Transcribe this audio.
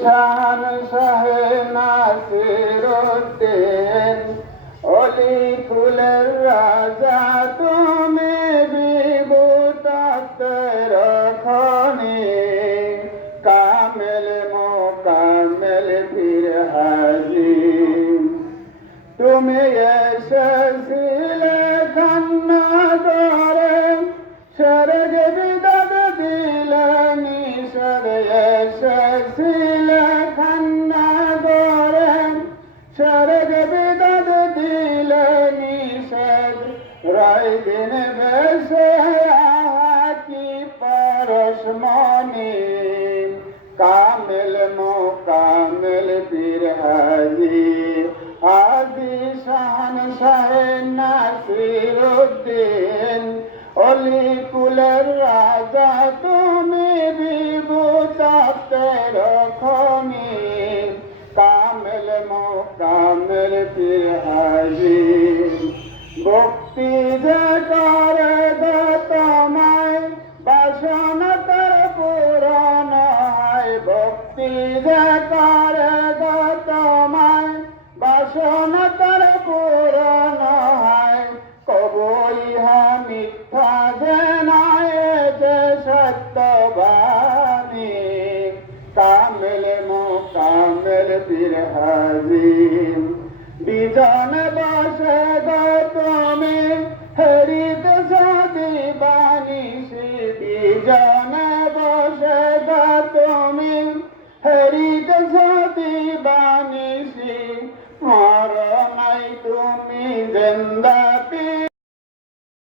শান শাহে নাসিরুদ্দিন অলি কুলের রাজা তুমি বিভূতাত্তর খনি কামেল মোকামেল পীর হাজিম তুমি এসেছিলে খান্না করে স্বর্গ বিদাত দিলে নিষদ এসেছিলে খান্না করে স্বর্গ বিদাত দিলে নিষদ রায় দিন বেশে কি পরশমণি কামেল মোকামেল পীর হাজি আদি শান শাহে নাসিরুদ্দিন অলি কুলের রাজা তুমি বিভূতাত্তর খনি কামেল মোকামেল পীর হাজি ভক্তি যে করে তোমায় বাসনা তার পূরণ হয় ভক্তি যে করে তোমায় বাসনা তার পূরণ হয় কবু ইহা মিথ্যা যে নয় যে সত্যবাণী কামেল মোকামেল পীর হাজি বিজন বসে গত